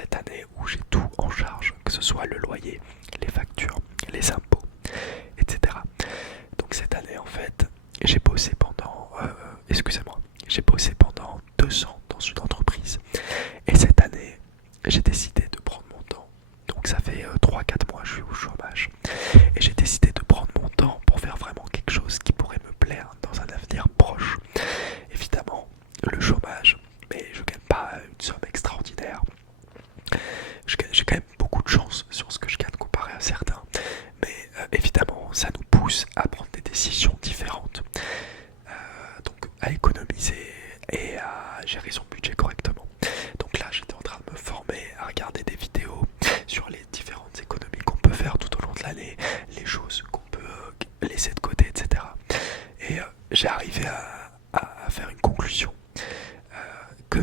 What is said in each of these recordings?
cette année où j'ai tout en charge, que ce soit le loyer, les factures, les impôts, etc. Donc cette année en fait, j'ai bossé pendant, j'ai bossé pendant 2 ans dans une entreprise. Et cette année, j'ai décidé de prendre mon temps. Donc ça fait 3-4 mois que je suis au chômage. Et j'ai décidé de prendre mon temps pour faire vraiment quelque chose qui pourrait me plaire dans un avenir proche. Évidemment, le chômage, mais je gagne pas une somme extraordinaire. J'ai quand même beaucoup de chance sur ce que je gagne comparé à certains. Mais évidemment, ça nous pousse à prendre des décisions différentes. Donc à économiser et à gérer son budget correctement. Donc là, j'étais en train de me former, à regarder des vidéos sur les différentes économies qu'on peut faire tout au long de l'année, les choses qu'on peut laisser de côté, etc. Et j'ai arrivé à faire une conclusion que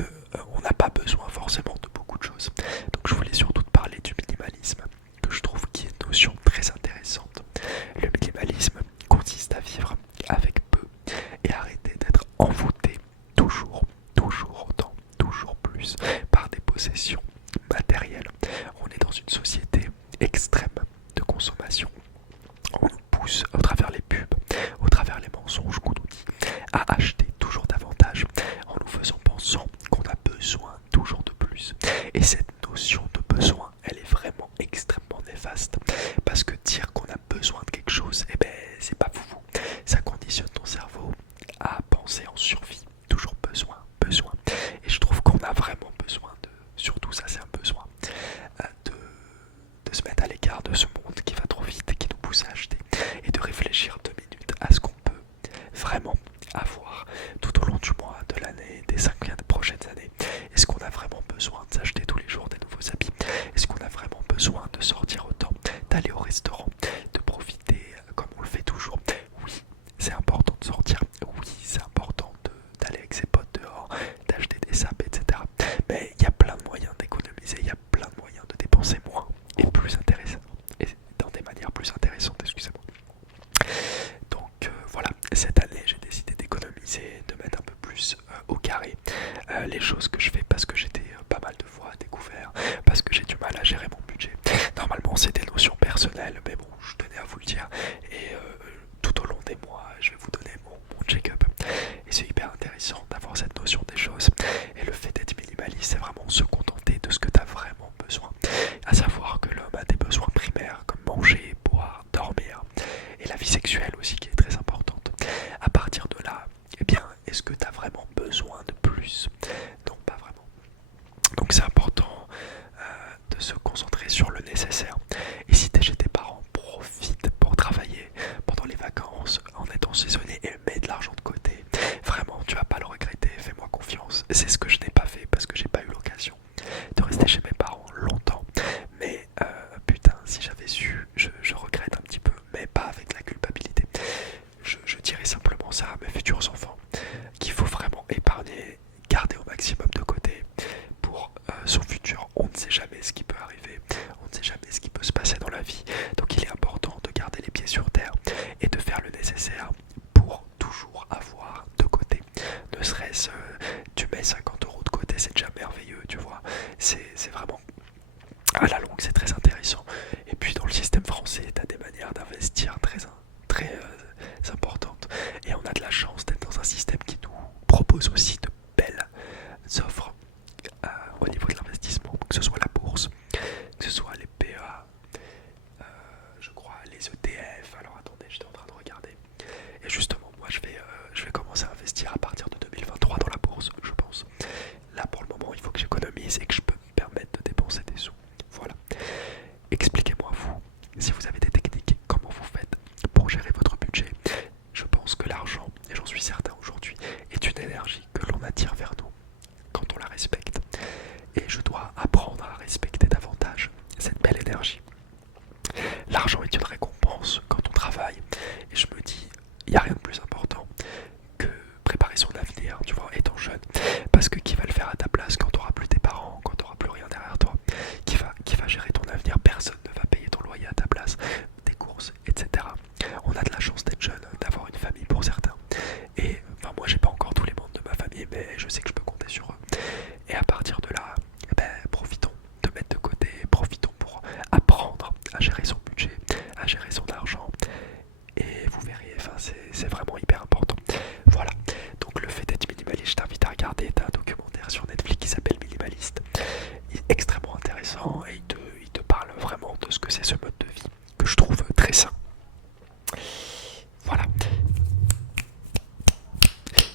on n'a pas besoin forcément de beaucoup de choses. Donc je voulais surtout te parler du minimalisme, que je trouve qui est une notion très intéressante. Le minimalisme consiste à vivre avec peu et arrêter d'être envoûté toujours, toujours autant, toujours plus par des possessions matérielles. On est dans une société extrême de consommation. On nous pousse au travers les pubs, au travers les mensonges qu'on nous dit, à acheter toujours davantage en nous faisant penser qu'on a besoin toujours de plus. Et cette notion de besoin, elle est vraiment extrêmement néfaste. Parce que dire qu'on a besoin de quelque chose, eh ben c'est pas foufou. Ça conditionne ton cerveau à penser en survie. Toujours besoin, besoin. Et je trouve qu'on a vraiment besoin de, surtout ça c'est un besoin, de se mettre à l'écart de ce monde qui va trop vite, qui nous pousse à acheter. Et de réfléchir 2 minutes à ce qu'on peut vraiment avoir tout au long du mois, de l'année, des 5 prochaines années. Est-ce qu'on a vraiment besoin de s'acheter tous les jours des nouveaux habits? Est-ce qu'on a vraiment besoin de sortir autant, d'aller au restaurant, de profiter comme on le fait toujours? Oui, c'est important de sortir. Oui, c'est important d'aller avec ses potes dehors, d'acheter des sapes, etc. Mais il y a plein de moyens d'économiser, il y a plein de moyens de dépenser moins et plus intéressant, et dans des manières plus intéressantes, excusez-moi. Donc voilà, cette année j'ai décidé d'économiser, de mettre un peu plus au carré les choses que je fais parce que j'étais pas mal de fois à découvert, parce que j'ai du mal à gérer mon budget. Normalement c'est des notions personnelles, mais bon, je tenais à vous le dire. Et tout au long des mois, je vais vous donner mon check-up. Et c'est hyper intéressant d'avoir cette notion des choses. Et le fait d'être minimaliste, c'est vraiment se contenter de ce que tu as vraiment besoin. À savoir que l'homme a des besoins primaires comme manger, boire, dormir. Et la vie sexuelle aussi qui est très importante. À partir de là, eh bien, est-ce que tu as vraiment besoin de plus? Non, pas vraiment. Donc c'est important de se concentrer sur le nécessaire. Et si t'es chez tes parents, profite pour travailler pendant les vacances en étant saisonnier et mets de l'argent de côté. Vraiment, tu vas pas le regretter, fais-moi confiance. C'est ce que je n'ai pas fait parce que j'ai pas eu l'occasion de rester chez mes parents longtemps. Mais putain, si j'avais su, je regrette un petit peu, mais pas avec la culpabilité. Je dirais simplement ça à mes futurs enfants, qu'il faut vraiment épargner, garder au maximum de côté pour son futur. On ne sait jamais ce qui peut arriver, on ne sait jamais ce qui peut se passer dans la vie. Donc il est important de garder les pieds sur terre et de faire le nécessaire pour toujours avoir de côté. Ne serait-ce, tu mets 50 euros de côté, c'est déjà merveilleux, tu vois. C'est vraiment, à la longue, c'est très intéressant. Et puis dans le système français, tu as des manières d'investir très importantes. Et on a de la chance d'être dans un système qui nous propose aussi de belles offres au niveau de l'investissement, que ce soit la bourse, que ce soit les PA, je crois les ETF. Alors attendez, j'étais en train de regarder. Et justement, moi je vais commencer à investir à partir de 2023 dans la bourse, je pense. Là pour le moment, il faut que j'économise et que je peux me permettre de dépenser des sous. Voilà. Expliquez-moi vous, si vous avez des techniques, comment vous faites intéressant et il te parle vraiment de ce que c'est ce mode de vie que je trouve très sain. Voilà.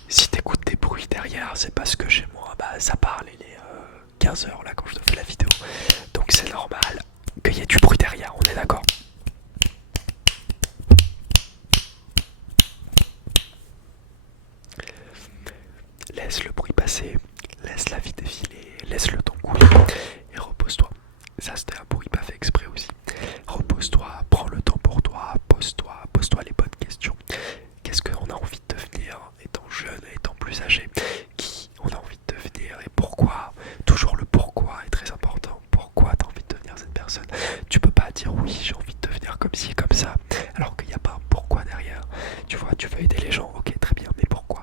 Si t'écoutes des bruits derrière, c'est parce que chez moi, ça parle, il est 15h là quand je te fais la vidéo. Donc c'est normal qu'il y ait du bruit derrière, on est d'accord? Laisse le bruit passer, laisse la vie défiler, laisse le temps couler et repose-toi. Ça c'était un bruit pas fait exprès aussi. Repose-toi, prends le temps pour toi, pose-toi les bonnes questions. Qu'est-ce qu'on a envie de devenir étant jeune, étant plus âgé? Qui on a envie de devenir et pourquoi? Toujours le pourquoi est très important. Pourquoi tu as envie de devenir cette personne? Tu peux pas dire oui, j'ai envie de devenir comme ci, comme ça, alors qu'il n'y a pas un pourquoi derrière. Tu vois, tu veux aider les gens, ok, très bien, mais pourquoi?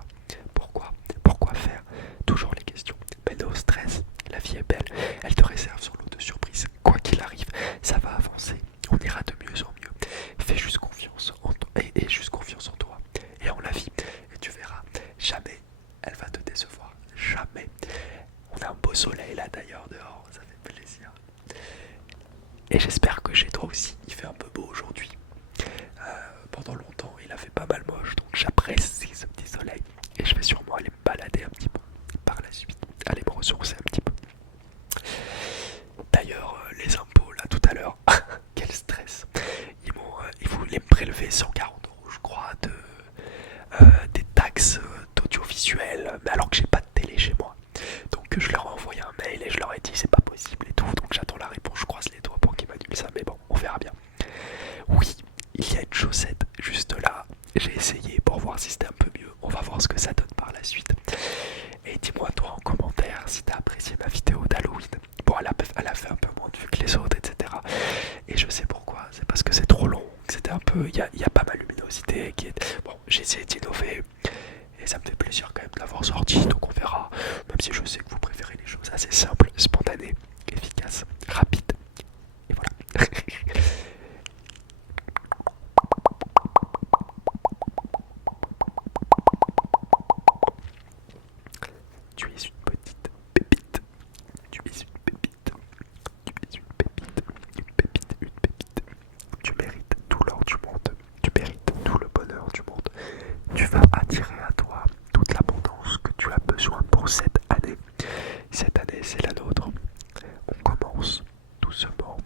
Pourquoi faire? Toujours les questions. Mais no stress, la vie est belle, elle te réserve son lot de surprises. Quoi qu'il arrive, ça va avancer, on ira de mieux en mieux. Fais juste confiance en toi et juste confiance en toi et en la vie. Et tu verras, jamais elle va te décevoir. Jamais. On a un beau soleil là d'ailleurs dehors, ça fait plaisir. Et j'espère que chez toi aussi, il fait un peu beau aujourd'hui. Pendant longtemps, il a fait pas mal moche, donc j'apprécie ce petit soleil. Et je vais sûrement aller me balader un petit peu par la suite, aller me ressourcer un petit peu. D'ailleurs, les impôts là tout à l'heure, quel stress. Ils voulaient me prélever 140 € je crois des taxes d'audiovisuel, mais alors que j'ai pas de télé chez moi. Donc je leur ai envoyé un mail et je leur ai dit c'est pas possible et tout, donc j'attends la réponse, je croise les doigts pour qu'ils m'annulent ça, mais bon, on verra bien. Oui, il y a une chaussette juste là, j'ai essayé pour voir si c'était un peu mieux, on va voir ce que ça donne par la suite. Et dis-moi toi en commentaire si t'as apprécié ma vidéo d'Halloween. Bon, elle a fait un peu moins de vues que les autres, etc. Et je sais pourquoi, c'est parce que c'est trop long, que c'était un peu, il y a pas ma luminosité qui est... Bon, j'ai essayé d'innover, et ça me fait plaisir quand même de l'avoir sorti, donc on verra, même si je sais que vous préférez les choses assez simples, spontanées, efficaces, rapides, et voilà. Tu es une petite pépite, tu es une pépite, tu es une pépite, une pépite, une pépite. Tu mérites tout l'or du monde, tu mérites tout le bonheur du monde. Tu vas attirer à toi toute l'abondance que tu as besoin pour cette année. Cette année, c'est la nôtre. On commence doucement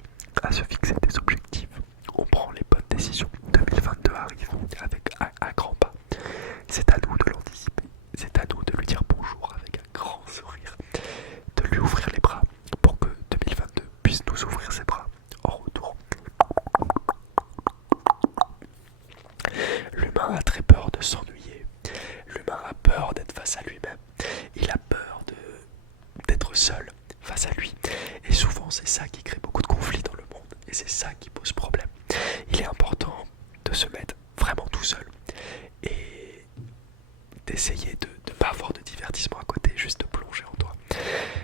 à se fixer des objectifs. On prend les bonnes décisions. 2022 arrive avec un grand pas. C'est à nous de l'anticiper. C'est à nous de lui dire bonjour avec un grand sourire. De lui ouvrir les bras pour que 2022 puisse nous ouvrir ses bras en retour. L'humain a très peur de s'ennuyer. L'humain a peur d'être face à lui-même. Il a peur d'être seul face à lui. Et souvent, c'est ça qui crée beaucoup de conflits dans le monde. Et c'est ça qui pose problème. Il est important de se mettre vraiment tout seul. Et d'essayer de ne pas avoir de divertissement à côté, juste de plonger en toi.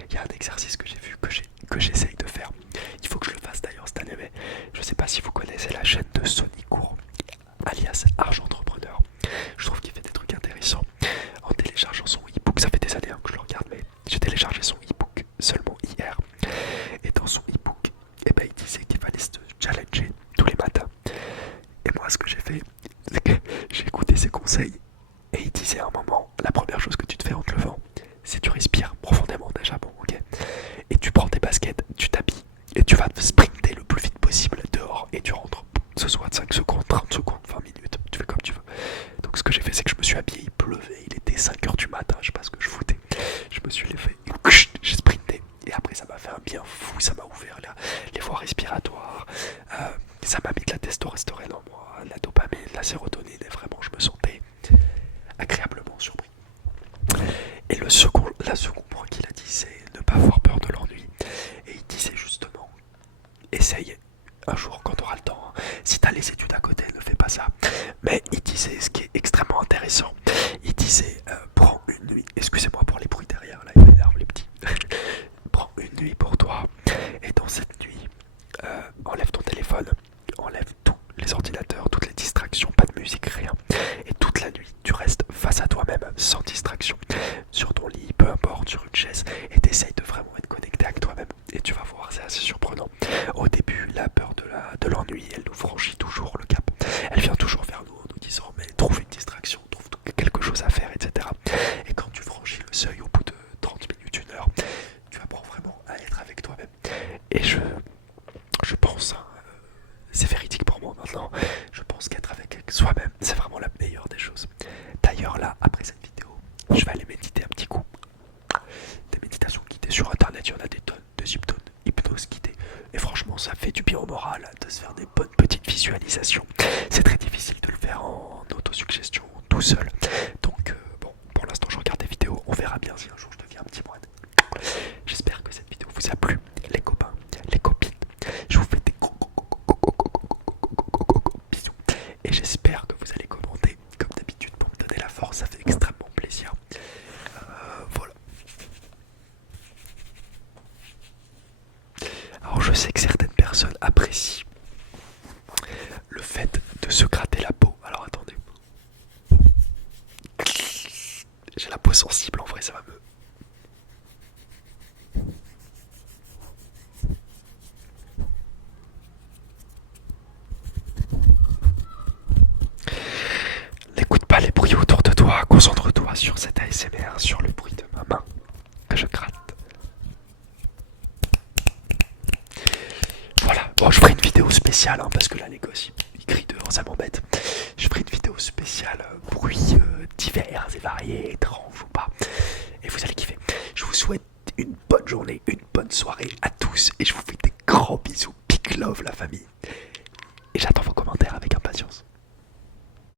Il y a un exercice que j'ai vu, que j'essaye de faire. Il faut que je le fasse d'ailleurs cette année, mais je sais pas si vous connaissez la chaîne de Sonny Court, alias Argent Entrepreneur. Je trouve qu'il fait des trucs intéressants. En téléchargeant son e-book, ça fait des années que je le regarde, mais j'ai téléchargé son e-book seulement hier. Et dans son e-book, il disait qu'il fallait se challenger tous les matins. Et moi, ce que j'ai fait, c'est que j'ai écouté ses conseils. Et il disait à un moment, la première chose que tu te fais en te levant, c'est tu respires profondément déjà, bon, ok. Et tu prends tes baskets, tu t'habilles, et tu vas te sprinter le plus vite possible dehors, et tu rentres. Que ce soit 5 secondes, 30 secondes, 20 minutes, tu fais comme tu veux. Donc ce que j'ai fait, c'est que je me suis habillé, il pleuvait, il était 5h du matin, je sais pas ce que je foutais. Je me suis levé, j'ai sprinté. Et après ça m'a fait un bien fou, ça m'a ouvert les voies respiratoires, ça m'a mis de la testostérone en moi, de la dopamine, de la sérotonine, et vraiment je me sentais agréablement surpris. Et le second point qu'il a dit, c'est ne pas avoir peur de l'ennui. Et il disait justement, essaye un jour quand tu auras le temps, hein. Si tu as les études à côté, ne fais pas ça. Mais il disait ce qui est extrêmement intéressant, il disait prends une nuit, excusez-moi pour les bruits derrière, là ils m'énervent les petits. Prends une nuit pour toi, et dans cette nuit, enlève ton téléphone, enlève tous les ordinateurs, toutes les distractions, pas de musique, rien. Et toute la nuit, tu restes face à toi-même, sans distraction, sur ton lit, peu importe, sur une chaise, et t'essayes de vraiment être connecté avec toi-même. Et tu vas voir, c'est assez surprenant. non. Au début, la peur de l'ennui, elle nous franchit toujours le cap. Elle vient toujours vers nous en nous disant mais trouve une distraction, trouve quelque chose à faire, etc. Et quand tu franchis le seuil au bout de 30 minutes, 1 heure, tu apprends vraiment à être avec toi-même. Et je pense, hein, c'est véridique pour moi maintenant, je pense qu'être avec soi-même, c'est vraiment la meilleure des choses. D'ailleurs là, après cette vidéo, je vais aller méditer un petit coup. Des méditations guidées sur internet, il y en a des tonnes, des hypnose guidées. Et franchement, ça fait du bien au moral de se faire des bonnes petites visualisations. C'est très difficile de le faire en autosuggestion, tout seul. Donc bon, pour l'instant je regarde des vidéos, on verra bien si un jour je deviens un petit moine. J'espère que cette vidéo vous a plu, les copains, les copines. Je vous fais des gros bisous. Et j'espère que vous allez commenter comme d'habitude pour me donner la force, ça fait extrêmement plaisir. Voilà. Alors je sais que certaines personnes apprécient le fait de se gratter la peau. Alors attendez. J'ai la peau sensible en vrai, ça va me... N'écoute pas les bruits autour de toi, concentre-toi sur cet ASMR, sur le bruit de ma main que je gratte. Voilà, bon je ferai une vidéo spéciale hein, parce que là les gosses ils crient dehors, ça m'embête. Je ferai une vidéo spéciale bruits divers et variés, étranges ou pas. Et vous allez kiffer. Je vous souhaite une bonne journée, une bonne soirée à tous et je vous fais des grands bisous. Big love la famille.